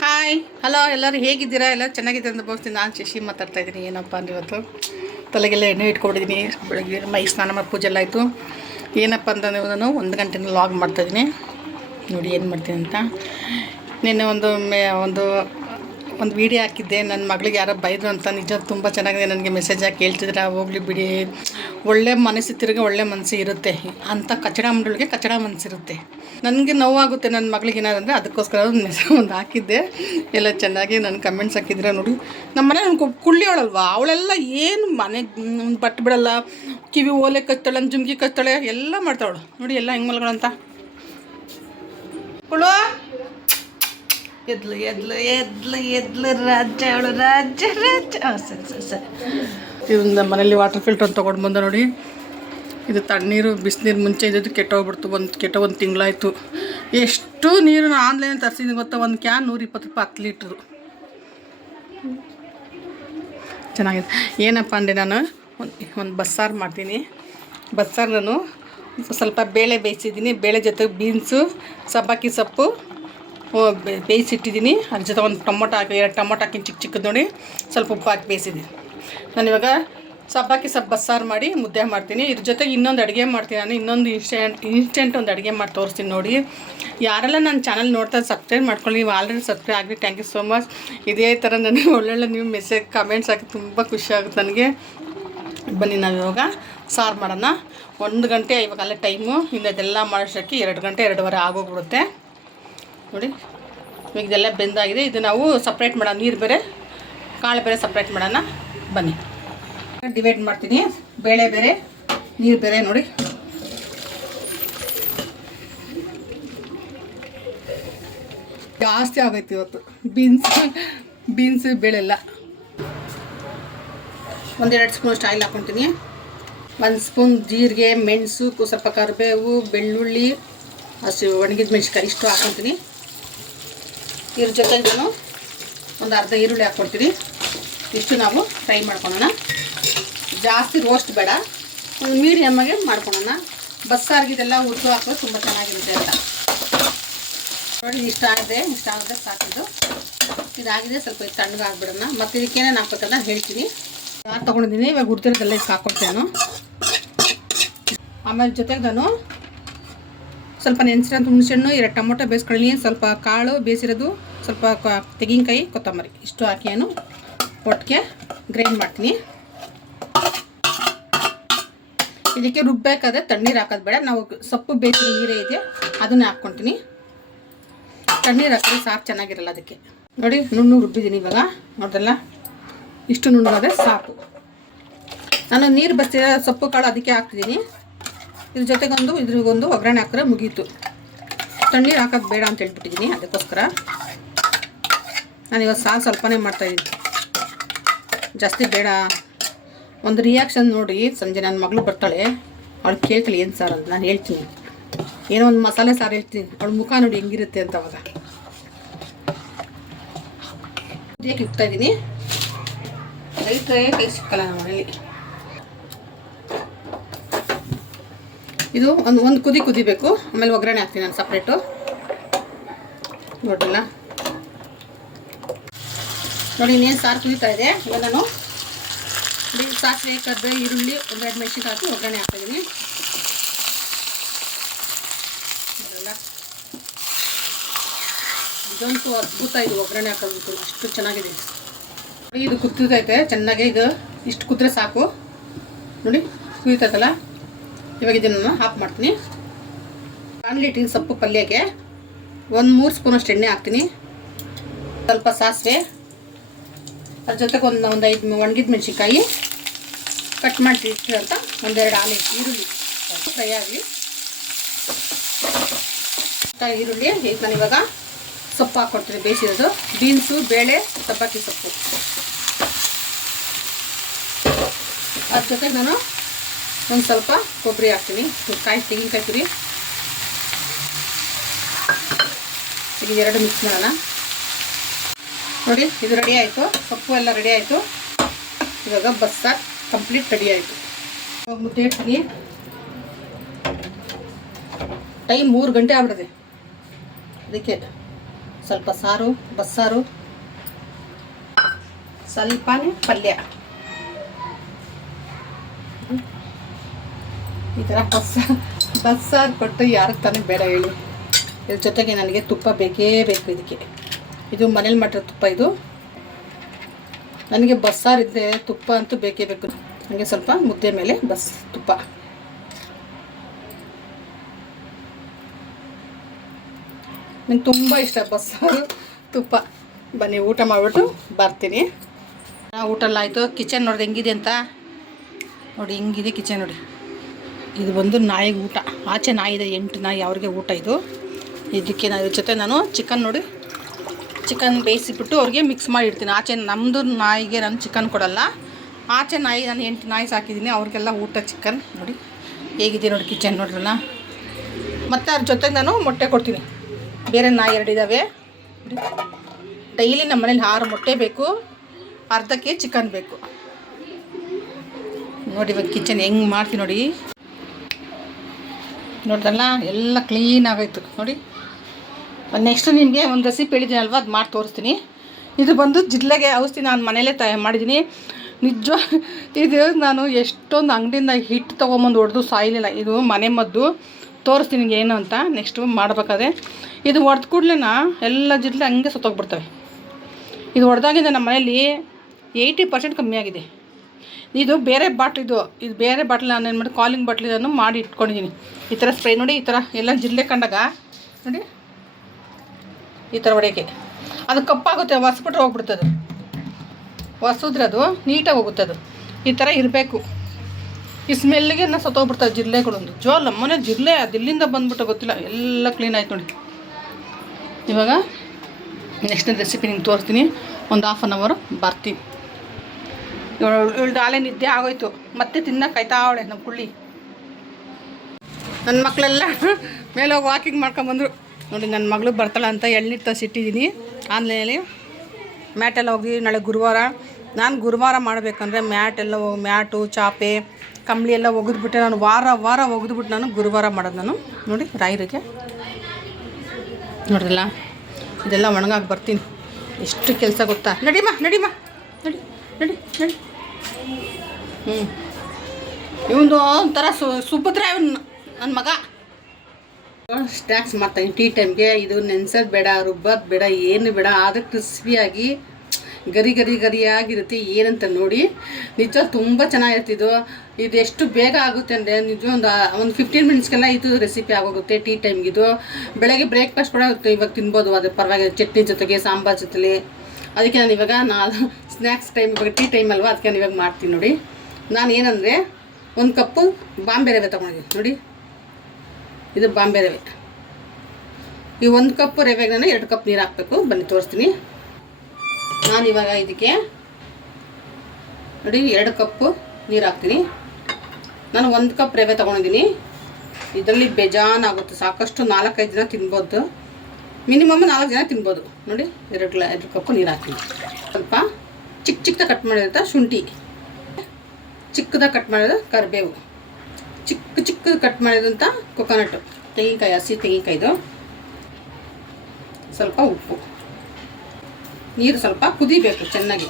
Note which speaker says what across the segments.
Speaker 1: Hi hello ಎಲ್ಲರೂ ಹೇಗಿದ್ದೀರಾ? ಎಲ್ಲ ಚೆನ್ನಾಗಿದೆ ಅಂತ ಭಾವಿಸ್ತೀನಿ. ನಾನು ಶಶಿ ಮಾತಾಡ್ತಾ ಇದ್ದೀನಿ. ಏನಪ್ಪ ಅಂದ್ರೆ ಇವತ್ತು? ತಲೆಗೆಲ್ಲ ಎಣ್ಣೆ ಇಟ್ಕೊಂಡಿದ್ದೀನಿ. ಬೆಳಗ್ಗೆ ಮೈ ಸ್ನಾನ ಮಾಡಿ ಪೂಜೆ ಎಲ್ಲ ಆಯಿತು. ಏನಪ್ಪ ಅಂತಂದ್ರೆ ನಾನು ಒಂದು ಗಂಟೆನ ಲಾಗ್ ಮಾಡ್ತಾಯಿದ್ದೀನಿ ನೋಡಿ ಏನು ಮಾಡ್ತೀನಿ ಅಂತ. ನಿನ್ನೆ ಒಂದು ಮೇ ಒಂದು ಒಂದು ವೀಡಿಯೋ ಹಾಕಿದ್ದೆ, ನನ್ನ ಮಗಳಿಗೆ ಯಾರೋ ಬೈದ್ರು ಅಂತ ನಿಜ ತುಂಬ ಚೆನ್ನಾಗಿದೆ, ನನಗೆ ಮೆಸೇಜ್ ಹಾಕಿ ಹೇಳ್ತಿದ್ರೆ, ಹೋಗ್ಲಿ ಬಿಡಿ. ಒಳ್ಳೆ ಮನಸ್ಸು ತಿರುಗಿ ಒಳ್ಳೆ ಮನಸ್ಸು ಇರುತ್ತೆ. ಅಂಥ ಕಚಡ ಮಂಡಳಿಗೆ ಕಚಡ ಮನಸ್ಸಿರುತ್ತೆ. ನನಗೆ ನೋವಾಗುತ್ತೆ, ನನ್ನ ಮಗಳಿಗೆ ಏನಾದ್ರು ಅದಕ್ಕೋಸ್ಕರ ಒಂದು ಮೆಸೇಜ್ ಒಂದು ಹಾಕಿದ್ದೆ. ಎಲ್ಲ ಚೆನ್ನಾಗಿ ನನ್ನ ಕಮೆಂಟ್ಸ್ ಹಾಕಿದ್ರೆ ನೋಡಿ. ನಮ್ಮ ಮನೆ ನನಗೆ ಕುಳ್ಳಿಯೋಳಲ್ವಾ ಅವಳೆಲ್ಲ ಏನು ಮನೆ ಬಟ್ ಬಿಡಲ್ಲ. ಕಿವಿ ಓಲೆ ಕಚ್ತಾಳೆ ಜುಮ್ಕಿ ಕಚ್ತಾಳೆ, ಎಲ್ಲ ಮಾಡ್ತಾವಳು ನೋಡಿ, ಎಲ್ಲ ಹೆಂಗೆ ಮಲ್ಗಳಂತ ಕುಳು ಎದ್ಲು ಎದ್ಲು ಎದ್ಲು ಎದ್ಲು, ರಾಜ್ಯ, ಅವಳು ರಾಜ್ಯ ರಾಜ್ಯ. ಸರಿ ಸರಿ ಸರಿ. ಮನೇಲಿ ವಾಟರ್ ಫಿಲ್ಟರ್ ತೊಗೊಂಡು ಬಂದ ನೋಡಿ. ಇದು ತಣ್ಣೀರು, ಬಿಸಿನೀರು ಮುಂಚೆ ಇದ್ದಿದ್ದು ಕೆಟ್ಟೋಗ್ಬಿಡ್ತು. ಒಂದು, ಕೆಟ್ಟ ಒಂದು ತಿಂಗಳಾಯಿತು. ಎಷ್ಟು ನೀರು ನಾನು ಆನ್ಲೈನ್ ತರಿಸಿದ್ದೀನಿ ಗೊತ್ತಾ? ಒಂದು ಕ್ಯಾನ್ ನೂರ ಇಪ್ಪತ್ತು ರೂಪಾಯಿ ಹತ್ತು ಲೀಟ್ರು. ಚೆನ್ನಾಗಿದೆ. ಏನಪ್ಪ ಅಂದರೆ ನಾನು ಒಂದು ಒಂದು ಬಸ್ಸಾರು ಮಾಡ್ತೀನಿ. ಬಸ್ಸಾರು ನಾನು ಸ್ವಲ್ಪ ಬೇಳೆ ಬೇಯಿಸಿದ್ದೀನಿ. ಬೇಳೆ ಜೊತೆಗೆ ಬೀನ್ಸು, ಸಬ್ಬಕ್ಕಿ ಸೊಪ್ಪು ಬೇಯಿಸಿಟ್ಟಿದ್ದೀನಿ. ಅದ್ರ ಜೊತೆ ಒಂದು ಟೊಮೊಟೊ ಹಾಕಿ, ಎರಡು ಟೊಮೊಟೊ ಹಾಕಿ, ಚಿಕ್ಕ ಚಿಕ್ಕದು ನೋಡಿ. ಸ್ವಲ್ಪ ಉಪ್ಪು ಹಾಕಿ ಬೇಯಿಸಿದ್ದೀನಿ ನಾನು ಇವಾಗ ಸಬ್ಬಕ್ಕಿ ಸಬ್ ಬಸ್ಸಾರು ಮಾಡಿ ಮುದ್ದೆ ಮಾಡ್ತೀನಿ. ಇದ್ರ ಜೊತೆಗೆ ಇನ್ನೊಂದು ಅಡುಗೆ ಮಾಡ್ತೀನಿ ನಾನು. ಇನ್ನೊಂದು ಇನ್ಸ್ಟೆಂಟ್ ಇನ್ಸ್ಟೆಂಟ್ ಒಂದು ಅಡುಗೆ ಮಾಡಿ ತೋರಿಸ್ತೀನಿ ನೋಡಿ. ಯಾರೆಲ್ಲ ನನ್ನ ಚಾನಲ್ ನೋಡ್ತಾ ಸಬ್ಸ್ಕ್ರೈಬ್ ಮಾಡ್ಕೊಳ್ಳಿ, ನೀವು ಆಲ್ರೆಡಿ ಸಬ್ಸ್ಕ್ರೈಬ್ ಆಗಲಿ ಥ್ಯಾಂಕ್ ಯು ಸೋ ಮಚ್ ಇದೇ ಥರ ನನಗೆ ಒಳ್ಳೊಳ್ಳೆ ನೀವು ಮೆಸೇಜ್ ಕಮೆಂಟ್ಸ್ ಹಾಕಿ ತುಂಬ ಖುಷಿ ಆಗುತ್ತೆ ನನಗೆ. ಬನ್ನಿ ನಾವು ಇವಾಗ ಸಾರು ಮಾಡೋಣ. ಒಂದು ಗಂಟೆ ಇವಾಗ ಅಲ್ಲೇ ಟೈಮು ಇನ್ನು ಅದೆಲ್ಲ ಮಾಡೋಷ್ಟಕ್ಕೆ ಎರಡು ಗಂಟೆ, ಎರಡೂವರೆ ಆಗೋಗ್ಬಿಡುತ್ತೆ. ನೋಡಿ. ಇದೆಲ್ಲ ಬೆಂದಾಗಿದೆ. ಇದು ನಾವು ಸಪ್ರೇಟ್ ಮಾಡೋಣ. ನೀರು ಬೇರೆ, ಕಾಳು ಬೇರೆ ಸಪ್ರೇಟ್ ಮಾಡೋಣ. ಬನ್ನಿ. ಡಿವೈಡ್ ಮಾಡ್ತೀನಿ. ಬೇಳೆ ಬೇರೆ, ನೀರು ಬೇರೆ ನೋಡಿ. ಜಾಸ್ತಿ ಆಗೈತೆ ಇವತ್ತು. ಬೀನ್ಸ್ ಬೀನ್ಸ್ ಬೇಳೆಲ್ಲ. ಒಂದೆರಡು ಸ್ಪೂನ್ ಅಷ್ಟು ಆಯಿಲ್ ಹಾಕ್ಕೊತೀನಿ ಒಂದು ಸ್ಪೂನ್ ಜೀರಿಗೆ, ಮೆಣಸು, ಸ್ವಲ್ಪ ಕರಿಬೇವು, ಬೆಳ್ಳುಳ್ಳಿ ಹಸಿ ಒಣಗಿದ ಮೆಣಸಿನ್ಕಾಯಿ ಇಷ್ಟು ಹಾಕ್ಕೊತೀನಿ ಇದ್ರ ಜೊತೆಗೆ ನಾನು ಒಂದು ಅರ್ಧ ಈರುಳ್ಳಿ ಹಾಕ್ಕೊಡ್ತೀನಿ. ಇಷ್ಟು ನಾವು ಫ್ರೈ ಮಾಡ್ಕೊಳ್ಳೋಣ ಜಾಸ್ತಿ ರೋಸ್ಟ್ ಬೇಡ. ಒಂದು ಮೀಡಿಯಮ್ಮಾಗೆ ಮಾಡ್ಕೊಳ್ಳೋಣ ಬಸ್ಸಾರಿಗೆ ಇದೆಲ್ಲ ಹುರಿದು ಹಾಕಿದ್ರೆ ತುಂಬ ಚೆನ್ನಾಗಿರುತ್ತೆ ಅಂತ. ನೋಡಿ, ಇಷ್ಟ ಆಗಿದೆ. ಇಷ್ಟ ಆಗಿದೆ ಸಾಕಿದ್ದು. ಇದಾಗಿದೆ. ಸ್ವಲ್ಪ ತಣ್ಣಗೆ ಆಗ್ಬಿಡೋಣ. ಮತ್ತು ಇದಕ್ಕೆ ಏನೇನು ಹಾಕ್ಬೇಕಂತ ಹೇಳ್ತೀನಿ. ನಾನು ತೊಗೊಂಡಿದ್ದೀನಿ. ಇವಾಗ ಹುಡ್ತಿರೋದೆಲ್ಲ ಹಾಕ್ಕೊಡ್ತೇನೆ ಆಮೇಲೆ ಜೊತೆಗೆ ನಾನು ಸ್ವಲ್ಪ ನೆನೆಸಿರೋ ಹುಣಸೆಹಣ್ಣು ಎರಡು ಟೊಮೊಟೊ ಬೇಯಿಸ್ಕೊಳ್ಳಿ. ಸ್ವಲ್ಪ ಕಾಳು ಬೇಯಿಸಿರೋದು, ಸ್ವಲ್ಪ ತೆಂಗಿನಕಾಯಿ, ಕೊತ್ತಂಬರಿ. ಇಷ್ಟು ಹಾಕಿ ನಾನು ಒಟ್ಟಿಗೆ ಗ್ರೈಂಡ್ ಮಾಡ್ತೀನಿ. ಇದಕ್ಕೆ ರುಬ್ಬಬೇಕಾದ್ರೆ ತಣ್ಣೀರು ಹಾಕೋದು ಬೇಡ. ನಾವು ಸೊಪ್ಪು ಬೇಯಿಸಿ ನೀರೇ ಇದೆ, ಅದನ್ನೇ ಹಾಕ್ಕೊತೀನಿ. ತಣ್ಣೀರು ಹಾಕಿದ್ರೆ ಸಾಕು ಚೆನ್ನಾಗಿರಲ್ಲ ಅದಕ್ಕೆ. ನೋಡಿ, ನುಣ್ಣು ರುಬ್ಬಿದ್ದೀನಿ ಇವಾಗ. ನೋಡ್ದಲ್ಲ? ಇಷ್ಟು ನುಣ್ಣಗಾದ್ರೆ ಸಾಕು. ನಾನು ನೀರು ಬಸ್ತಿರೋ ಸೊಪ್ಪು ಕಾಳು ಅದಕ್ಕೆ ಹಾಕ್ತಿದ್ದೀನಿ. ಇದ್ರ ಜೊತೆಗೊಂದು, ಇದ್ರಿಗೊಂದು ಒಗ್ಗರಣೆ ಹಾಕಿದ್ರೆ ಮುಗೀತು. ತಣ್ಣೀರು ಹಾಕೋದು ಬೇಡ ಅಂತ ಹೇಳ್ಬಿಟ್ಟಿದ್ದೀನಿ ಅದಕ್ಕೋಸ್ಕರ ನಾನು ಇವತ್ತು ಸಾರು ಸ್ವಲ್ಪನೇ ಮಾಡ್ತಾಯಿದ್ದೀನಿ. ಜಾಸ್ತಿ ಬೇಡ. ಒಂದು ರಿಯಾಕ್ಷನ್ ನೋಡಿ, ಸಂಜೆ ನನ್ನ ಮಗಳು ಬರ್ತಾಳೆ, ಅವಳು ಕೇಳ್ತಾಳೆ, ಏನು ಸಾರು ಅಂತ ನಾನು ಹೇಳ್ತೀನಿ. ಏನೋ ಒಂದು ಮಸಾಲೆ ಸಾರು ಹೇಳ್ತೀನಿ. ಅವಳು ಮುಖ ನೋಡಿ ಹೆಂಗಿರುತ್ತೆ ಅಂತ ಅವಾಗ. ಇದಕ್ಕೆ ಇಡ್ತಾ ಇದ್ದೀನಿ ರೈತರೇ ಕೈ ಸಿಕ್ಕಲ್ಲ ನಮ್ಮ ಮನೇಲಿ ಇದು ಒಂದು ಒಂದು ಕುದಿ ಕುದಿಬೇಕು. ಆಮೇಲೆ ಒಗ್ಗರಣೆ ಹಾಕ್ತೀನಿ ನಾನು ಸಪ್ರೇಟು ನೋಡಿಲ್ಲ ನೋಡಿ, ಇನ್ನೇನು ಸಾರು ಕುದೀತಾ ಇದೆ? ಇವಾಗ ನಾನು ಸಾಸಿವೆ, ಕರ್ಬೇವು, ಈರುಳ್ಳಿ ಒಂದು ಎರಡು ಮೆಣಸಿನ ಹಾಕಿ ಒಗ್ಗರಣೆ ಹಾಕ್ತಾಯಿದ್ದೀನಿ ನೋಡಲ್ಲ ಇದಂತೂ ಅದ್ಭುತ ಇದು ಒಗ್ಗರಣೆ ಹಾಕೋದು ಅಷ್ಟು ಚೆನ್ನಾಗಿದೆ. ಇದು ಕುದಿತೈತೆ ಚೆನ್ನಾಗಿ ಈಗ ಇಷ್ಟು ಕುದ್ರೆ ಸಾಕು. ನೋಡಿ, ಕುದಿತೈತಲ್ಲ? ಇವಾಗ ಇದನ್ನು ಆಫ್ ಮಾಡ್ತೀನಿ. ಬಾಣಲಿ ಇಟ್ಟಿನ ಸೊಪ್ಪು ಪಲ್ಯಕ್ಕೆ ಒಂದು ಮೂರು ಸ್ಪೂನಷ್ಟು ಎಣ್ಣೆ ಹಾಕ್ತೀನಿ. ಸ್ವಲ್ಪ ಸಾಸಿವೆ. ಅದ್ರ ಜೊತೆಗೆ ಒಂದು ಒಂದು ಐದು ಒಣಗಿದ ಮೆಣಸಿನ್ಕಾಯಿ. ಕಟ್ ಮಾಡಿ ಇಟ್ಟಿರೋಂಥ ಒಂದೆರಡು ಆಲೆ ಈರುಳ್ಳಿ. ಫ್ರೈ ಆಗಲಿ. ಈರುಳ್ಳಿ ಈಗ ನಾನು ಇವಾಗ ಸೊಪ್ಪು ಹಾಕ್ಕೊಡ್ತೀನಿ ಬೇಯಿಸಿರೋದು. ಬೀನ್ಸು, ಬೇಳೆ ಸಬ್ಬಕ್ಕಿ ಸೊಪ್ಪು. ಅದ್ರ ಜೊತೆಗೆ ನಾನು ಒಂದು ಸ್ವಲ್ಪ ಕೊಬ್ಬರಿ ಹಾಕ್ತೀನಿ. ಕಾಯಿ ತೆಂಗಿನಕಾಯಿ ತುರಿ. ಈಗ ಎರಡು ಮಿಕ್ಸ್ ಮಾಡೋಣ. ನೋಡಿ, ಇದು ರೆಡಿ ಆಯಿತು. ಸೊಪ್ಪು ಎಲ್ಲ ರೆಡಿ ಆಯಿತು. ಇವಾಗ ಬಸ್ಸಾರು ಕಂಪ್ಲೀಟ್ ರೆಡಿ ಆಯಿತು. ಇವಾಗ ಮುದ್ದೆ ಇಡ್ತೀನಿ. ಟೈಮ್ ಮೂರು ಗಂಟೆ ಆಗ್ಬಿಡದೆ ಅದಕ್ಕೆ ಸ್ವಲ್ಪ ಸಾರು, ಬಸ್ಸಾರು ಸ್ವಲ್ಪನೇ ಪಲ್ಯ. ಈ ಥರ ಬಸ್ಸ ಬಸ್ಸಾರು ಕೊಟ್ಟು ಯಾರಿಗೆ ತಾನೇ ಬೇಡ ಹೇಳಿ. ಇದ್ರ ಜೊತೆಗೆ ನನಗೆ ತುಪ್ಪ ಬೇಕೇ ಬೇಕು ಇದಕ್ಕೆ. ಇದು ಮನೇಲಿ ಮಾಡಿರೋ ತುಪ್ಪ ಇದು. ನನಗೆ ಬಸ್ಸಾರು ಇದ್ದರೆ ತುಪ್ಪ ಅಂತೂ ಬೇಕೇ ಬೇಕು. ನನಗೆ ಸ್ವಲ್ಪ ಮುದ್ದೆ ಮೇಲೆ ಬಸ್ ತುಪ್ಪ. ನಂಗೆ ತುಂಬ ಇಷ್ಟ ಬಸ್ಸಾರು ತುಪ್ಪ. ಬನ್ನಿ, ಊಟ ಮಾಡಿಬಿಟ್ಟು ಬರ್ತೀನಿ. ಊಟ ಎಲ್ಲ ಆಯಿತು. ಕಿಚನ್ ನೋಡಿದೆ ಹೆಂಗಿದೆ ಅಂತ? ನೋಡಿ, ಹೆಂಗಿದೆ ಕಿಚನ್ ನೋಡಿ. ಇದು ಬಂದು ನಾಯಿಗೆ ಊಟ. ಆಚೆ ನಾಯಿ ಇದೆ, ಎಂಟು ನಾಯಿ, ಅವ್ರಿಗೆ ಊಟ ಇದು. ಇದಕ್ಕೆ ನಾನು ಜೊತೆ ನಾನು ಚಿಕನ್ ನೋಡಿ ಚಿಕನ್ ಬೇಯಿಸಿಬಿಟ್ಟು ಅವ್ರಿಗೆ ಮಿಕ್ಸ್ ಮಾಡಿ ಇಡ್ತೀನಿ ಆಚೆ ನಮ್ಮದು ನಾಯಿಗೆ ನಾನು ಚಿಕನ್ ಕೊಡಲ್ಲ. ಆಚೆ ನಾಯಿ, ನಾನು ಎಂಟು ನಾಯಿ ಸಾಕಿದ್ದೀನಿ, ಅವ್ರಿಗೆಲ್ಲ ಊಟ ಚಿಕನ್ ನೋಡಿ. ಹೇಗಿದೆ ನೋಡಿ ಕಿಚನ್ ನೋಡ್ರಲ್ಲ. ಮತ್ತು ಅದ್ರ ಜೊತೆಗೆ ನಾನು ಮೊಟ್ಟೆ ಕೊಡ್ತೀನಿ. ಬೇರೆ ನಾಯಿ ಎರಡಿದ್ದಾವೆ ಡೈಲಿ ನಮ್ಮ ಮನೇಲಿ ಆರು ಮೊಟ್ಟೆ ಬೇಕು, ಅರ್ಧಕ್ಕೆ ಚಿಕನ್ ಬೇಕು. ನೋಡಿ ಇವಾಗ ಕಿಚನ್ ಹೆಂಗೆ ಮಾಡ್ತೀನಿ ನೋಡಿ. ನೋಡ್ದಲ್ಲ? ಎಲ್ಲ ಕ್ಲೀನ್ ನೋಡಿ. ನೆಕ್ಸ್ಟ್ ನಿಮಗೆ ಒಂದು ರೆಸಿಪಿ ಹೇಳಿದ್ದೀನಲ್ವ ಅದು ಮಾಡಿ ತೋರಿಸ್ತೀನಿ. ಇದು ಬಂದು ಜಿಲ್ಲೆಗೆ ಔಷಧಿ ನಾನು ಮನೇಲೇ ತಯಾರು ಮಾಡಿದ್ದೀನಿ. ನಿಜ ಇದು ನಾನು ಎಷ್ಟೊಂದು ಅಂಗಡಿಯಿಂದ ಹಿಟ್ಟು ತೊಗೊಂಬಂದು ಹೊಡೆದು ಸಾಯಲಿಲ್ಲ. ಇದು ಮನೆ ಮದ್ದು. ತೋರಿಸ್ತೀನಿ ಏನು ಅಂತ. ನೆಕ್ಸ್ಟು ಮಾಡ್ಬೇಕಾದ್ರೆ. ಇದು ಹೊಡೆದ ಕೂಡಲೇನ ಎಲ್ಲ ಜಿಲ್ಲೆ ಹಂಗೆ ಸತ್ತೋಗ್ಬಿಡ್ತವೆ. ಇದು ಹೊಡೆದಾಗಿಂದ ನಮ್ಮ ಮನೇಲಿ ಏಯ್ಟಿ ಪರ್ಸೆಂಟ್ ಕಮ್ಮಿ ಆಗಿದೆ. ಇದು ಬೇರೆ ಬಾಟ್ಲಿದು ಇದು ಬೇರೆ ಬಾಟ್ಲಿ ನಾನು ಏನು ಮಾಡಿ ಕಾಲಿಂಗ್ ಬಾಟ್ಲಿ ನಾನು ಮಾಡಿ ಇಟ್ಕೊಂಡಿದ್ದೀನಿ. ಈ ಥರ ಸ್ಪ್ರೇ ನೋಡಿ, ಈ ಥರ ಎಲ್ಲ ಜಿಲ್ಲೆ ಕಂಡಾಗ, ನೋಡಿ, ಈ ಥರ ಹೊಡೆಯೋಕ್ಕೆ ಅದು ಕಪ್ಪಾಗುತ್ತೆ ಒರೆಸ್ಬಿಟ್ರೆ ಹೋಗ್ಬಿಡ್ತದೆ. ಹೊಸದ್ರೆ ಅದು ನೀಟಾಗಿ ಹೋಗುತ್ತೆ ಅದು ಈ ಥರ ಇರಬೇಕು. ಈ ಸ್ಮೆಲ್ಲಿಗೆ ನಾ ಸತ್ತೋಗ್ಬಿಡ್ತಾವೆ ಜಿಲ್ಲೆಗಳೊಂದು. ಜೋ, ನಮ್ಮನೆ ಜಿಲ್ಲೆ, ಅದು ಇಲ್ಲಿಂದ ಬಂದ್ಬಿಟ್ಟು ಗೊತ್ತಿಲ್ಲ. ಎಲ್ಲ ಕ್ಲೀನ್ ಆಯ್ತು ನೋಡಿ. ಇವಾಗ ನೆಕ್ಸ್ಟ್ ರೆಸಿಪಿ ನಿಮ್ಗೆ ತೋರಿಸ್ತೀನಿ. ಒಂದು ಹಾಫ್ ಅನ್ ಅವರ್ ಬರ್ತೀನಿ. ಇವಳು ಆಲೆ ನಿದ್ದೆ ಆಗೋಯ್ತು. ಮತ್ತೆ ತಿನ್ನಕ್ಕೆ ಕಾಯ್ತಾ ಅವಳೆ ನಮ್ಮ ಕುಳ್ಳಿ. ನನ್ನ ಮಕ್ಕಳೆಲ್ಲ ಮೇಲೆ ಹೋಗಿ ವಾಕಿಂಗ್ ಮಾಡ್ಕೊಂಬಂದ್ರು ನೋಡಿ ನನ್ನ ಮಗಳು ಬರ್ತಾಳೆ ಅಂತ ಎಳ್ನೀರು ತರಿಸಿಟ್ಟಿದ್ದೀನಿ ಆನ್ಲೈನಲ್ಲಿ ಮ್ಯಾಟೆಲ್ಲ ಹೋಗಿ ನಾಳೆ ಗುರುವಾರ. ನಾನು ಗುರುವಾರ ಮಾಡಬೇಕಂದ್ರೆ ಮ್ಯಾಟ್ ಎಲ್ಲ ಹೋಗಿ ಮ್ಯಾಟು, ಚಾಪೆ, ಕಂಬಳಿ ಎಲ್ಲ ಒಗೆದ್ಬಿಟ್ಟೆ ನಾನು. ವಾರ ವಾರ ಒಗೆದ್ಬಿಟ್ಟು ನಾನು ಗುರುವಾರ ಮಾಡೋದು ನಾನು. ನೋಡಿ ರಾಯರಿಗೆ. ನೋಡ್ರಲ್ಲ, ಇದೆಲ್ಲ ಒಣಗಾಗಿ ಬರ್ತೀನಿ. ಎಷ್ಟು ಕೆಲಸ ಗೊತ್ತಾ? ನಡಿಮ್ಮ ನಡಿಮ್ಮ ನಡಿ ನಡಿ ನಡಿ. ಹ್ಞೂ ಇವನು ಒಂಥರ ಸು ಸುಭದ್ರ ಇವನು ನನ್ನ ಮಗ. ಸ್ನ್ಯಾಕ್ಸ್ ಮಾಡ್ತಾನೆ ಟೀ ಟೈಮ್ಗೆ ಇದು ನೆನ್ಸೋದು ಬೇಡ, ರುಬ್ಬೋದು ಬೇಡ, ಏನು ಬೇಡ. ಆದರೆ ಕ್ರಿಸ್ಪಿಯಾಗಿ ಗರಿ ಗರಿ ಗರಿಯಾಗಿರುತ್ತೆ, ಏನಂತ ನೋಡಿ. ನಿಜ ತುಂಬ ಚೆನ್ನಾಗಿರ್ತಿದ್ದು ಇದು. ಎಷ್ಟು ಬೇಗ ಆಗುತ್ತೆ ಅಂದರೆ, ನಿಜ ಒಂದು ಒಂದು ಫಿಫ್ಟೀನ್ ಮಿನಿಟ್ಸ್ಗೆಲ್ಲ ಇದು ರೆಸಿಪಿ ಆಗೋಗುತ್ತೆ ಟೀ ಟೈಮ್ಗಿದು ಬೆಳಗ್ಗೆ ಬ್ರೇಕ್ಫಾಸ್ಟ್ ಕೂಡ ಇವಾಗ ತಿನ್ಬೋದು. ಅದು ಪರವಾಗಿಲ್ಲ. ಚಟ್ನಿ ಜೊತೆಗೆ, ಸಾಂಬಾರ್ ಜೊತೆಲಿ. ಅದಕ್ಕೆ ನಾನು ಇವಾಗ ನಾನು ಸ್ನ್ಯಾಕ್ಸ್ ಟೈಮ್ ಇವಾಗ ಟೀ ಟೈಮ್ ಅಲ್ವಾ? ಅದಕ್ಕೆ ನಾನು ಇವಾಗ ಮಾಡ್ತೀನಿ ನೋಡಿ. ನಾನು ಏನಂದರೆ ಒಂದು ಕಪ್ಪು ಬಾಂಬೆ ರವೆ ತೊಗೊಂಡಿದ್ದೀನಿ. ನೋಡಿ. ಇದು ಬಾಂಬೆ ರವೆ. ಈ ಒಂದು ಕಪ್ ರವೆಗೆ ನಾನು ಎರಡು ಕಪ್ ನೀರು ಹಾಕಬೇಕು. ಬನ್ನಿ, ತೋರಿಸ್ತೀನಿ. ನಾನು ಇವಾಗ ಇದಕ್ಕೆ ನೋಡಿ, ಎರಡು ಕಪ್ಪು ನೀರು ಹಾಕ್ತೀನಿ. ನಾನು ಒಂದು ಕಪ್ ರವೆ ತೊಗೊಂಡಿದ್ದೀನಿ. ಇದರಲ್ಲಿ ಬೇಜಾನಾಗುತ್ತೆ ಸಾಕಷ್ಟು ನಾಲ್ಕೈದು ದಿನ ತಿನ್ಬೋದು. ಮಿನಿಮಮ್ ನಾಲ್ಕು ಜನ ತಿನ್ಬೋದು. ನೋಡಿ, ಎರಡು ಗ್ಲಾ ಎರಡು ಕಪ್ಪು ನೀರು ಹಾಕ್ತೀನಿ. ಸ್ವಲ್ಪ ಚಿಕ್ಕ ಚಿಕ್ಕದ ಕಟ್ ಮಾಡಿದಂಥ ಶುಂಠಿ. ಚಿಕ್ಕದ ಕಟ್ ಮಾಡಿದ ಕರಿಬೇವು. ಚಿಕ್ಕ ಚಿಕ್ಕದ ಕಟ್ ಮಾಡಿದಂಥ ಕೊಕೊನಟ್ಟು ತೆಂಗಿನಕಾಯಿ, ಹಸಿ ತೆಂಗಿನಕಾಯಿದು. ಸ್ವಲ್ಪ ಉಪ್ಪು. ನೀರು ಸ್ವಲ್ಪ ಕುದಿಬೇಕು, ಚೆನ್ನಾಗಿ.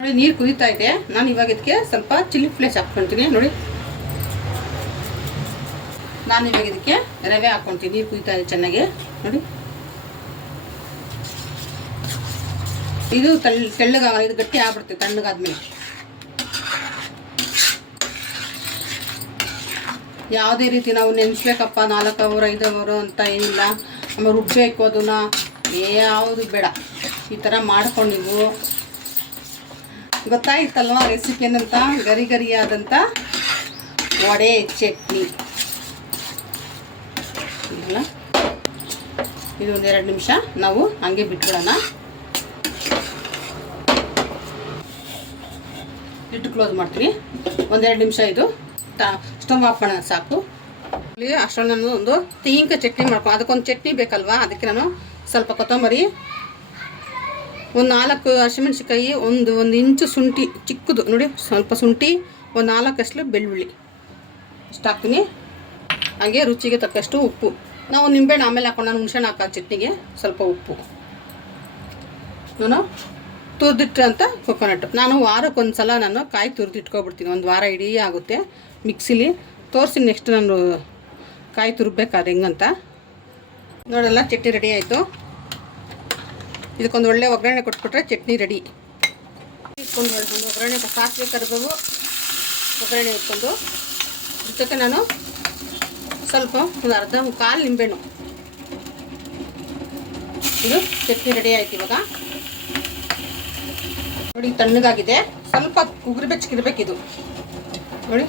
Speaker 1: ನೋಡಿ, ನೀರು ಕುದೀತಾ ಇದೆ. ನಾನು ಇವಾಗ ಇದಕ್ಕೆ ಸ್ವಲ್ಪ ಚಿಲ್ಲಿ ಫ್ಲೇಸ್ ಹಾಕ್ಕೊಳ್ತೀನಿ ನೋಡಿ. ನಾನು ಇವಾಗ ಇದಕ್ಕೆ ರವೆ ಹಾಕ್ಕೊತೀನಿ. ನೀರು ಕುದೀತಾ ಇದೆ ಚೆನ್ನಾಗಿ. ನೋಡಿ. ಇದು ತಳ್ಳ ತೆಳ್ಳಗ, ಇದು ಗಟ್ಟಿ ಆಗ್ಬಿಡುತ್ತೆ ತಣ್ಣಗಾದ್ಮೇಲೆ. ಯಾವುದೇ ರೀತಿ ನಾವು ನೆನೆಸ್ಬೇಕಪ್ಪ ನಾಲ್ಕು ಅವರ್ ಐದು ಅವರು ಅಂತ ಏನಿಲ್ಲ. ಆಮೇಲೆ ರುಬ್ಬಬೇಕು ಅದನ್ನ. ಯಾವುದು ಬೇಡ. ಈ ಥರ ಮಾಡ್ಕೊಂಡು ನೀವು. ಗೊತ್ತಾಯ್ತಲ್ವ ರೆಸಿಪಿ ಏನಂತ? ಗರಿ ಗರಿಯಾದಂಥ ವಡೆ, ಚಟ್ನಿ. ಇದು ಒಂದೆರಡು ನಿಮಿಷ ನಾವು ಹಂಗೆ ಬಿಟ್ಬಿಡೋಣ. ಇಟ್ಟು ಕ್ಲೋಸ್ ಮಾಡ್ತೀನಿ ಒಂದೆರಡು ನಿಮಿಷ ಇದು. ಸ್ಟವ್ ಆಫ್ ಮಾಡೋಣ ಸಾಕು. ಇಲ್ಲಿ ಅಷ್ಟರಲ್ಲಿ ನಾನು ಒಂದು ತೆಂಗಿನಕಾಯಿ ಚಟ್ನಿ ಮಾಡ್ಕೊ ಅದಕ್ಕೊಂದು ಚಟ್ನಿ ಬೇಕಲ್ವಾ? ಅದಕ್ಕೆ ನಾನು ಸ್ವಲ್ಪ ಕೊತ್ತಂಬರಿ, ಒಂದು ನಾಲ್ಕು ಹಸಿಮೆಣ್ಸಿಕಾಯಿ ಒಂದು ಒಂದು ಇಂಚು ಶುಂಠಿ ಚಿಕ್ಕದು. ನೋಡಿ, ಸ್ವಲ್ಪ ಶುಂಠಿ, ಒಂದು ನಾಲ್ಕು ಅಷ್ಟು ಬೆಳ್ಳುಳ್ಳಿ. ಇಷ್ಟು ಹಾಕ್ತೀನಿ. ಹಾಗೆ ರುಚಿಗೆ ತಕ್ಕಷ್ಟು ಉಪ್ಪು. ನಾವು ನಿಂಬೆಹಣ್ಣು ಆಮೇಲೆ ಹಾಕೊಂಡು ನಾನು ಹುಣ್ಸೆಹಣ್ಣು ಹಾಕೋ ಚಟ್ನಿಗೆ, ಸ್ವಲ್ಪ ಉಪ್ಪು. ನಾನು ತುರಿದಿಟ್ಟಂಥ ಕೊಕೊನಟ್ ನಾನು ವಾರಕ್ಕೊಂದ್ಸಲ ನಾನು ಕಾಯಿ ತುರಿದಿಟ್ಕೊಬಿಡ್ತೀನಿ. ಒಂದು ವಾರ ಇಡೀ ಆಗುತ್ತೆ ಮಿಕ್ಸಿಲಿ. ತೋರಿಸಿ ನೆಕ್ಸ್ಟ್ ನಾನು ಕಾಯಿ ತುರ್ಬೇಕಾದ್ರೆ ಹೆಂಗಂತ. ನೋಡಲ್ಲ, ಚಟ್ನಿ ರೆಡಿ ಆಯಿತು. ಇದಕ್ಕೊಂದು ಒಳ್ಳೆ ಒಗ್ಗರಣೆ ಕೊಟ್ಬಿಟ್ರೆ ಚಟ್ನಿ ರೆಡಿ ಇಟ್ಕೊಂಡು ಒಂದು ಒಗ್ಗರಣೆ ಸಾಸಿವೆ ಕರಿಬೇವು ಒಗ್ಗರಣೆ ಇಟ್ಕೊಂಡು. ಜೊತೆ ನಾನು ಸ್ವಲ್ಪ ಒಂದು ಅರ್ಧ ಕಾಲು ನಿಂಬೆಹಣ್ಣು. ಇದು ಚಟ್ನಿ ರೆಡಿ ಆಯ್ತು ಇವಾಗ. ನೋಡಿ, ತಣ್ಣಗಾಗಿದೆ. ಸ್ವಲ್ಪ ಉಗುರು ಇದು. ನೋಡಿ.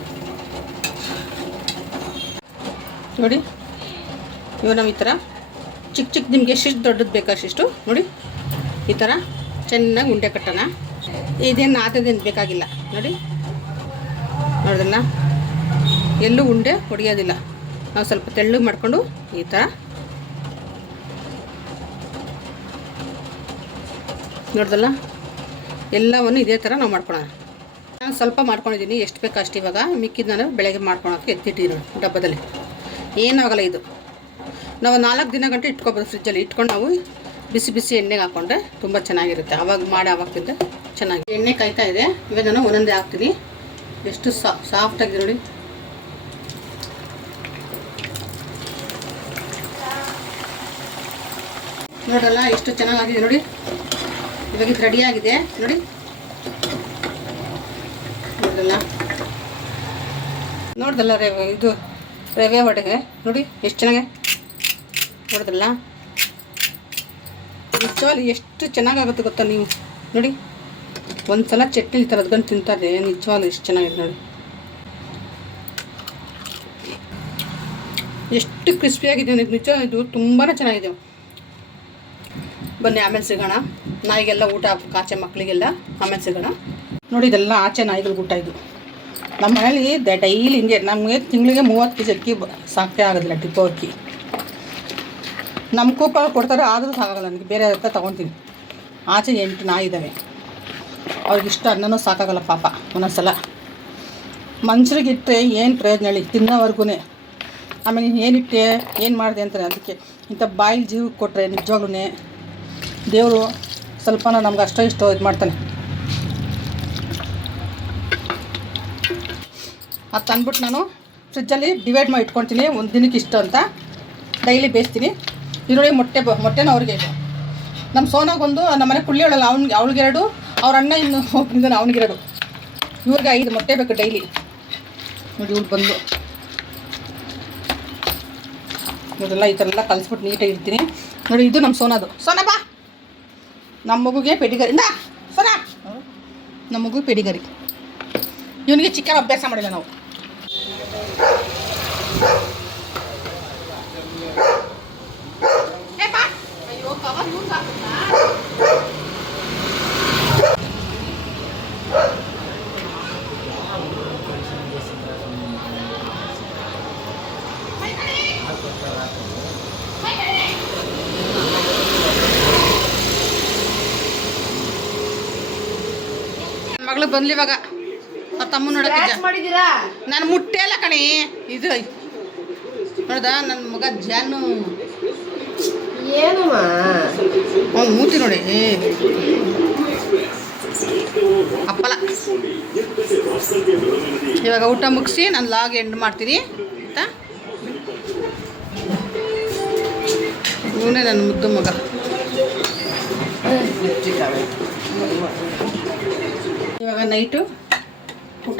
Speaker 1: ನೋಡಿ. ಇವಾಗ ನಾವು ಈ ಥರ ಚಿಕ್ಕ ಚಿಕ್ಕ ನಿಮಗೆ ಎಷ್ಟಿಷ್ಟು ದೊಡ್ಡದು ಬೇಕಾ ಅಷ್ಟಿಷ್ಟು. ನೋಡಿ. ಈ ಥರ ಚೆನ್ನಾಗಿ ಉಂಡೆ ಕಟ್ಟೋಣ. ಇದೇನು ಆತದೇನು ಬೇಕಾಗಿಲ್ಲ. ನೋಡಿ. ನೋಡಿದ್ರಲ್ಲ? ಎಲ್ಲೂ ಉಂಡೆ ಹೊಡೆಯೋದಿಲ್ಲ ನಾವು ಸ್ವಲ್ಪ ತೆಳ್ಳಗೆ ಮಾಡಿಕೊಂಡು ಈ ಥರ. ನೋಡ್ದಲ್ಲ ಎಲ್ಲವನ್ನು ಇದೇ ಥರ ನಾವು ಮಾಡ್ಕೊಳೋಣ. ನಾನು ಸ್ವಲ್ಪ ಮಾಡ್ಕೊಂಡಿದ್ದೀನಿ, ಎಷ್ಟು ಬೇಕು ಅಷ್ಟು ಇವಾಗ. ಮಿಕ್ಕಿದ್ದು ನಾನು ಬೆಳಗ್ಗೆ ಮಾಡ್ಕೊಳೋಕೆ ಎತ್ತಿಟ್ಟಿದ್ದೀನಿ ಡಬ್ಬದಲ್ಲಿ. ಏನಾಗಲ್ಲ ಇದು. ನಾವು ನಾಲ್ಕು ದಿನ ಗಂಟೆ ಇಟ್ಕೊಬೋದು ಫ್ರಿಜ್ಜಲ್ಲಿ. ಇಟ್ಕೊಂಡು ನಾವು ಬಿಸಿ ಬಿಸಿ ಎಣ್ಣೆಗೆ ಹಾಕ್ಕೊಂಡ್ರೆ ತುಂಬ ಚೆನ್ನಾಗಿರುತ್ತೆ. ಆವಾಗ ಮಾಡಿ ಆವಾಗ ತಿಂದರೆ ಚೆನ್ನಾಗಿ. ಎಣ್ಣೆ ಕಾಯ್ತಾ ಇದೆ. ಇವಾಗ ನಾನು ಒಂದೊಂದೇ ಹಾಕ್ತೀನಿ. ಎಷ್ಟು ಸಾಫ್ಟಾಗಿದೆ ನೋಡಿ. ನೋಡಲ್ಲ ಎಷ್ಟು ಚೆನ್ನಾಗಾಗಿದೆ ನೋಡಿ. ಇವಾಗ ಇದು ರೆಡಿ ಆಗಿದೆ. ನೋಡಿ. ನೋಡಲ್ಲ. ನೋಡ್ದಲ್ಲ ರವೆ, ಇದು ರವೆ ವಡೆಗೆ ನೋಡಿ, ಎಷ್ಟು ಚೆನ್ನಾಗೆ. ನೋಡ್ದಲ್ಲ. ನಿಜವಾಗ್ಲೂ ಎಷ್ಟು ಚೆನ್ನಾಗಾಗುತ್ತೆ ಗೊತ್ತಾ ನೀವು? ನೋಡಿ. ಒಂದು ಸಲ ಚಟ್ನಿ ಅದ್ಕೊಂಡು ತಿಂತಾರೆ ನಿಜವಾಗ್ಲೂ ಎಷ್ಟು ಚೆನ್ನಾಗಿದೆ ನೋಡಿ. ಎಷ್ಟು ಕ್ರಿಸ್ಪಿಯಾಗಿದೆ ನಿಜ ಇದು ತುಂಬಾ ಚೆನ್ನಾಗಿದೆ. ಬನ್ನಿ, ಆಮೇಲೆ ಸಿಗೋಣ. ನಾಯಿಗೆಲ್ಲ ಊಟ ಹಾಕ್ಬೇಕು ಆಚೆ ಮಕ್ಕಳಿಗೆಲ್ಲ ಆಮೇಲೆ ಸಿಗೋಣ. ನೋಡಿ, ಇದೆಲ್ಲ ಆಚೆ ನಾಯಿಗಳಿಗೆ ಊಟ ಇದು. ನಮ್ಮ ಮನೇಲಿ ಡೈಲಿ ಹಿಂಗೆ, ನಮಗೆ ತಿಂಗಳಿಗೆ ಮೂವತ್ತು ಕೆ ಜಿ ಅಕ್ಕಿ ಸಾಕೇ ಆಗೋದಿಲ್ಲ, ಟಿಪ್ಪು ಅಕ್ಕಿ. ನಮ್ಮ ಕೂಪ ಕೊಡ್ತಾರೆ, ಆದರೂ ಸಾಕಾಗಲ್ಲ ನನಗೆ ಬೇರೆ ಹತ್ರ ತೊಗೊತೀನಿ. ಆಚೆ ಎಂಟು ನಾಯಿ ಇದ್ದಾವೆ ಅವ್ರಿಗೆ ಇಷ್ಟ ಅನ್ನನೂ ಸಾಕಾಗಲ್ಲ, ಪಾಪ, ಒಂದೊಂದ್ಸಲ. ಮನುಷ್ಯರಿಗಿಟ್ಟರೆ ಏನು ಪ್ರಯೋಜನ ಹೇಳಿ ತಿನ್ನೋವರೆಗೂ ಆಮೇಲೆ ಏನಿಟ್ಟೆ, ಏನು ಮಾಡಿದೆ ಅಂತಾರೆ, ಅದಕ್ಕೆ ಇಂಥ ಬಾಯಿಲ್ ಜೀವಕ್ಕೆ ಕೊಟ್ಟರೆ ನಿಜವಾಗ್ಲೂ ದೇವರು ಸ್ವಲ್ಪನ ನಮ್ಗೆ ಅಷ್ಟೋ ಇಷ್ಟೋ ಇದು ಮಾಡ್ತಾನೆ. ಅದು ತಂದ್ಬಿಟ್ಟು ನಾನು ಫ್ರಿಜ್ಜಲ್ಲಿ ಡಿವೈಡ್ ಮಾಡಿ ಇಟ್ಕೊಳ್ತೀನಿ, ಒಂದು ದಿನಕ್ಕೆ ಇಷ್ಟು ಅಂತ. ಡೈಲಿ ಬೇಯಿಸ್ತೀನಿ. ಈರುಳ್ಳಿ ಮೊಟ್ಟೆ ಬ, ಮೊಟ್ಟೆನೂ ಅವ್ರಿಗೆ ನಮ್ಮ ಸೋನಾಗೊಂದು ನಮ್ಮ ಮನೆ ಕುಳ್ಳಿಯವಳಲ್ಲ ಅವ್ನಿಗೆ ಅವಳಿಗೆರಡು, ಅವ್ರ ಅಣ್ಣ ಇನ್ನು ಅವ್ನಿಗೆ ಅವನಿಗೆರಡು. ಇವ್ರಿಗೆ ಐದು ಮೊಟ್ಟೆ ಬೇಕು ಡೈಲಿ. ನೋಡಿ ಇವ್ರು ಬಂದು. ಇವರೆಲ್ಲ ಈ ಥರ ಎಲ್ಲ ಕಲಿಸ್ಬಿಟ್ಟು ನೀಟಾಗಿ ಇರ್ತೀನಿ ನೋಡಿ ಇದು ನಮ್ಮ ಸೋನಾದು. ಸೋನಾ ಬಾ! ನಮ್ಮ ಮಗುಗೆ ಪೆಡಿಗರಿ. ಇಂದ ಸರ. ನಮ್ಮ ಮಗು ಪೆಡಿಗರಿ. ಇವನಿಗೆ ಚಿಕನ್ ಅಭ್ಯಾಸ ಮಾಡಿಲ್ಲ ನಾವು. ಮಗಳು ಬಂದ್ಲಿ ಇವಾಗ. ಅವ್ರ ತಮ್ಮ ನೋಡಕ್ಕೆ ನಾನು ಮುಟ್ಟೆ ಅಲ್ಲ ಕಣಿ. ಇದು ನೋಡ್ದ ನನ್ನ ಮಗ ಜಾನು.
Speaker 2: ಏನು
Speaker 1: ಅವ್ನು ಮೂತಿ ನೋಡಿ. ಅಪ್ಪಲ. ಇವಾಗ ಊಟ ಮುಗಿಸಿ ನಾನು ಲಾಗ್ ಎಂಡ್ ಮಾಡ್ತೀನಿ. ಆಯ್ತಾ? ಇವನೇ ನನ್ನ ಮುದ್ದು ಮಗ. ಇವಾಗ ನೈಟು ಊಟ.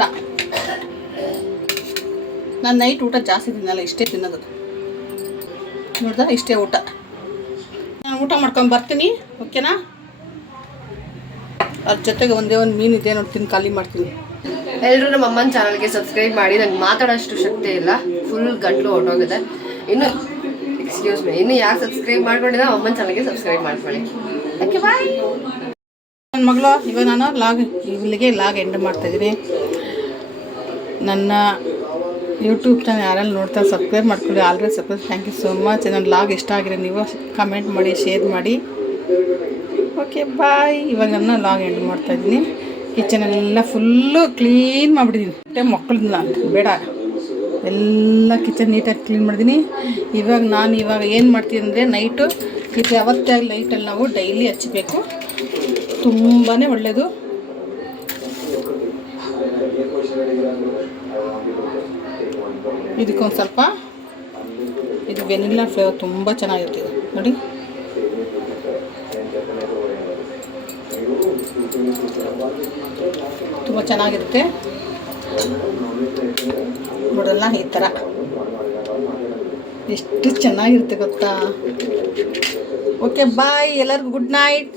Speaker 1: ನಾನು ನೈಟ್ ಊಟ ಜಾಸ್ತಿ ತಿನ್ನಲ್ಲ, ಇಷ್ಟೇ ತಿನ್ನೋದು. ನೋಡ್ದ, ಇಷ್ಟೇ ಊಟ. ನಾನು ಊಟ ಮಾಡ್ಕೊಂಡು ಬರ್ತೀನಿ ಓಕೆನಾ ಅದ್ರ ಜೊತೆಗೆ ಒಂದೇ ಒಂದು ಮೀನಿದೆ ನೋಡಿ ತಿಂದು ಖಾಲಿ ಮಾಡ್ತೀನಿ.
Speaker 2: ಎಲ್ಲರೂ ನಮ್ಮ ಅಮ್ಮನ ಚಾನಲ್ಗೆ ಸಬ್ಸ್ಕ್ರೈಬ್ ಮಾಡಿ, ನಂಗೆ ಮಾತಾಡೋಷ್ಟು ಶಕ್ತಿ ಇಲ್ಲ. ಫುಲ್ ಗಂಟ್ಲು ಹೊಟ್ಟೋಗಿದೆ ಇನ್ನು ಎಕ್ಸ್ಕ್ಯೂಸ್ ಮೀ ಇನ್ನು ಯಾರು ಸಬ್ಸ್ಕ್ರೈಬ್ ಮಾಡ್ಕೊಂಡಿಲ್ಲ, ಅಮ್ಮನ ಚಾನಲ್ಗೆ ಸಬ್ಸ್ಕ್ರೈಬ್ ಮಾಡ್ಕೊಳ್ಳಿ. ಓಕೆ ಬಾಯ್
Speaker 1: ನನ್ನ ಮಗಳು, ಇವಾಗ ನಾನು ಲಾಗ್, ಇಲ್ಲಿಗೆ ಲಾಗ್ ಎಂಡ್ ಮಾಡ್ತಾಯಿದ್ದೀನಿ ನನ್ನ ಯೂಟ್ಯೂಬ್ ಚಾನಲ್ ಯಾರೆಲ್ಲ ನೋಡ್ತಾ ಸಬ್ಸ್ಕ್ರೈಬ್ ಮಾಡ್ಕೊಳ್ಳಿ. Already subscribe thank you so much ನನ್ನ ಲಾಗ್ ಇಷ್ಟ ಆಗಿರೋ ನೀವು ಕಮೆಂಟ್ ಮಾಡಿ ಶೇರ್ ಮಾಡಿ. ಓಕೆ ಬಾಯ್ ಇವಾಗ ನನ್ನ ಲಾಗ್ ಎಂಡ್ ಮಾಡ್ತಾಯಿದ್ದೀನಿ ಕಿಚನೆಲ್ಲ ಫುಲ್ಲು ಕ್ಲೀನ್ ಮಾಡಿಬಿಟ್ಟಿದ್ದೀನಿ. ಮಕ್ಕಳನ್ನ ಬೇಡ. ಎಲ್ಲ ಕಿಚನ್ ನೀಟಾಗಿ ಕ್ಲೀನ್ ಮಾಡಿದ್ದೀನಿ. ಇವಾಗ ನಾನು ಇವಾಗ ಏನು ಮಾಡ್ತೀನಿ ಅಂದರೆ ನೈಟು ಇದು ಯಾವತ್ತೇ ಲೈಟಲ್ಲಿ ನಾವು ಡೈಲಿ ಹಚ್ಚಬೇಕು ತುಂಬಾ ಒಳ್ಳೆಯದು ಇದಕ್ಕೊಂದು ಸ್ವಲ್ಪ ಇದು ವೆನಿಲ್ಲಾ ಫ್ಲೇವರ್ ತುಂಬ ಚೆನ್ನಾಗಿರ್ತದೆ ನೋಡಿ. ತುಂಬ ಚೆನ್ನಾಗಿರುತ್ತೆ. ನೋಡಲ್ಲ ಈ ಥರ ಎಷ್ಟು ಚೆನ್ನಾಗಿರುತ್ತೆ ಗೊತ್ತಾ? ಓಕೆ ಬಾಯ್ ಎಲ್ಲರಿಗೂ ಗುಡ್ ನೈಟ್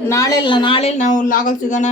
Speaker 1: ನಾಳೆ ನಾಳೆ ನಾವು ಲಾಗಲ್ ಸಿಗೋಣ?